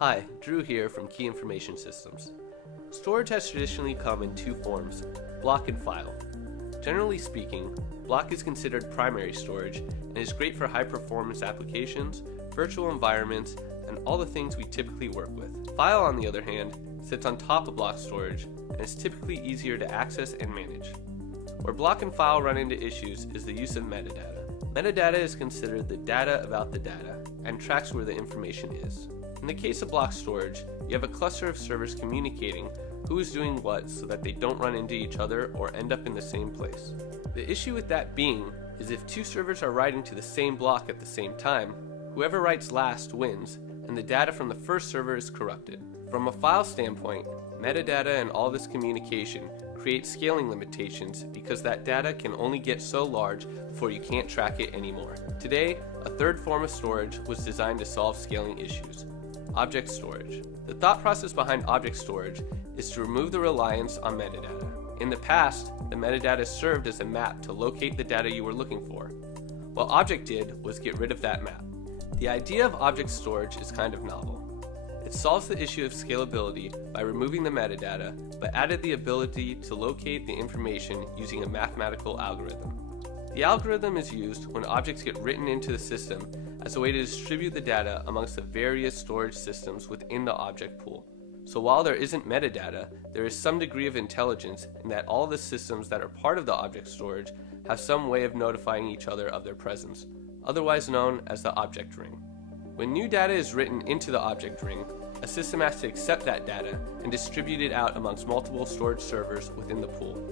Hi, Drew here from Key Information Systems. Storage has traditionally come in two forms, block and file. Generally speaking, block is considered primary storage and is great for high-performance applications, virtual environments, and all the things we typically work with. File, on the other hand, sits on top of block storage and is typically easier to access and manage. Where block and file run into issues is the use of metadata. Metadata is considered the data about the data and tracks where the information is. In the case of block storage, you have a cluster of servers communicating who is doing what so that they don't run into each other or end up in the same place. The issue with that being is if two servers are writing to the same block at the same time, whoever writes last wins, and the data from the first server is corrupted. From a file standpoint, metadata and all this communication creates scaling limitations because that data can only get so large before you can't track it anymore. Today, a third form of storage was designed to solve scaling issues. Object storage. The thought process behind object storage is to remove the reliance on metadata. In the past, the metadata served as a map to locate the data you were looking for. What object did was get rid of that map. The idea of object storage is kind of novel. It solves the issue of scalability by removing the metadata, but added the ability to locate the information using a mathematical algorithm. The algorithm is used when objects get written into the system as a way to distribute the data amongst the various storage systems within the object pool. So while there isn't metadata, there is some degree of intelligence in that all the systems that are part of the object storage have some way of notifying each other of their presence, otherwise known as the object ring. When new data is written into the object ring, a system has to accept that data and distribute it out amongst multiple storage servers within the pool.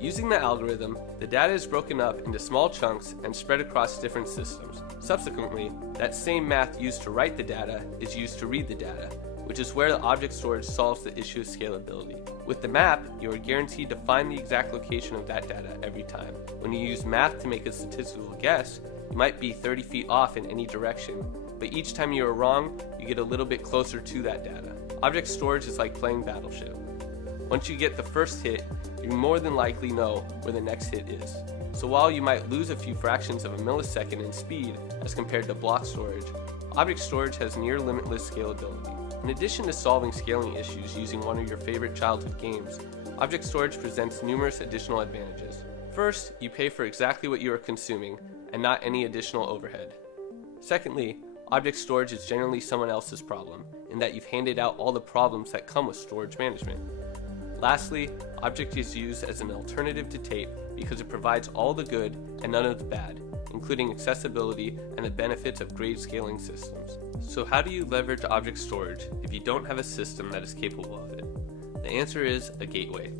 Using the algorithm, the data is broken up into small chunks and spread across different systems. Subsequently, that same math used to write the data is used to read the data, which is where the object storage solves the issue of scalability. With the map, you are guaranteed to find the exact location of that data every time. When you use math to make a statistical guess, you might be 30 feet off in any direction, but each time you are wrong, you get a little bit closer to that data. Object storage is like playing Battleship. Once you get the first hit, you more than likely know where the next hit is. So while you might lose a few fractions of a millisecond in speed as compared to block storage, object storage has near limitless scalability. In addition to solving scaling issues using one of your favorite childhood games, object storage presents numerous additional advantages. First, you pay for exactly what you are consuming and not any additional overhead. Secondly, object storage is generally someone else's problem, in that you've handed out all the problems that come with storage management. Lastly, object is used as an alternative to tape because it provides all the good and none of the bad, including accessibility and the benefits of grade scaling systems. So how do you leverage object storage if you don't have a system that is capable of it? The answer is a gateway.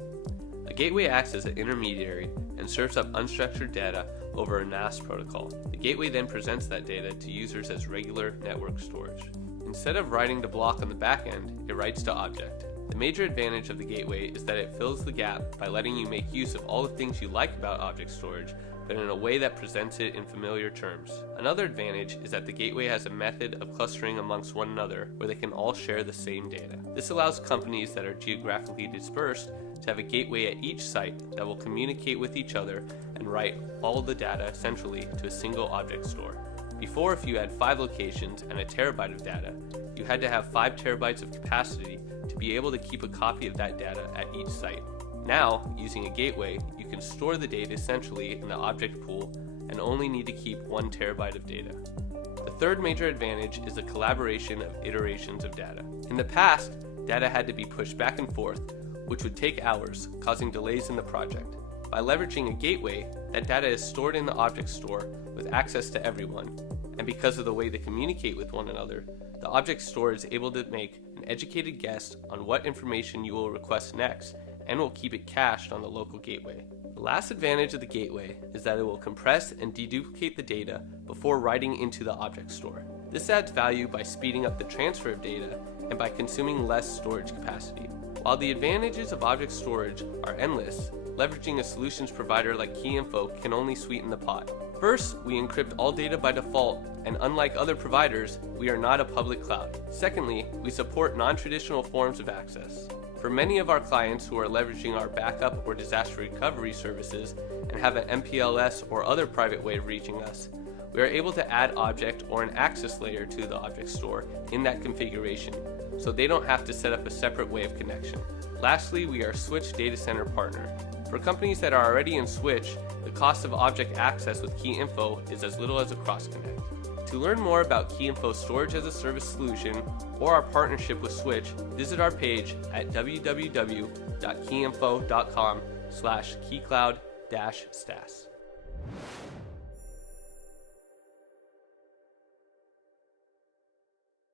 A gateway acts as an intermediary and serves up unstructured data over a NAS protocol. The gateway then presents that data to users as regular network storage. Instead of writing to block on the back end, it writes to object. The major advantage of the gateway is that it fills the gap by letting you make use of all the things you like about object storage, but in a way that presents it in familiar terms. Another advantage is that the gateway has a method of clustering amongst one another where they can all share the same data. This allows companies that are geographically dispersed to have a gateway at each site that will communicate with each other and write all the data centrally to a single object store. Before, if you had 5 locations and a terabyte of data, you had to have 5 terabytes of capacity to be able to keep a copy of that data at each site. Now, using a gateway, you can store the data centrally in the object pool and only need to keep 1 terabyte of data. The third major advantage is the collaboration of iterations of data. In the past, data had to be pushed back and forth, which would take hours, causing delays in the project. By leveraging a gateway, that data is stored in the object store with access to everyone, and because of the way they communicate with one another, the object store is able to make an educated guess on what information you will request next and will keep it cached on the local gateway. The last advantage of the gateway is that it will compress and deduplicate the data before writing into the object store. This adds value by speeding up the transfer of data and by consuming less storage capacity. While the advantages of object storage are endless, leveraging a solutions provider like KeyInfo can only sweeten the pot. First, we encrypt all data by default, and unlike other providers, we are not a public cloud. Secondly, we support non-traditional forms of access. For many of our clients who are leveraging our backup or disaster recovery services and have an MPLS or other private way of reaching us, we are able to add object or an access layer to the object store in that configuration, so they don't have to set up a separate way of connection. Lastly, we are a Switch data center partner. For companies that are already in Switch, the cost of object access with Key Info is as little as a cross connect. To learn more about Key Info's storage as a service solution or our partnership with Switch, visit our page at www.keyinfo.com/keycloud-stas.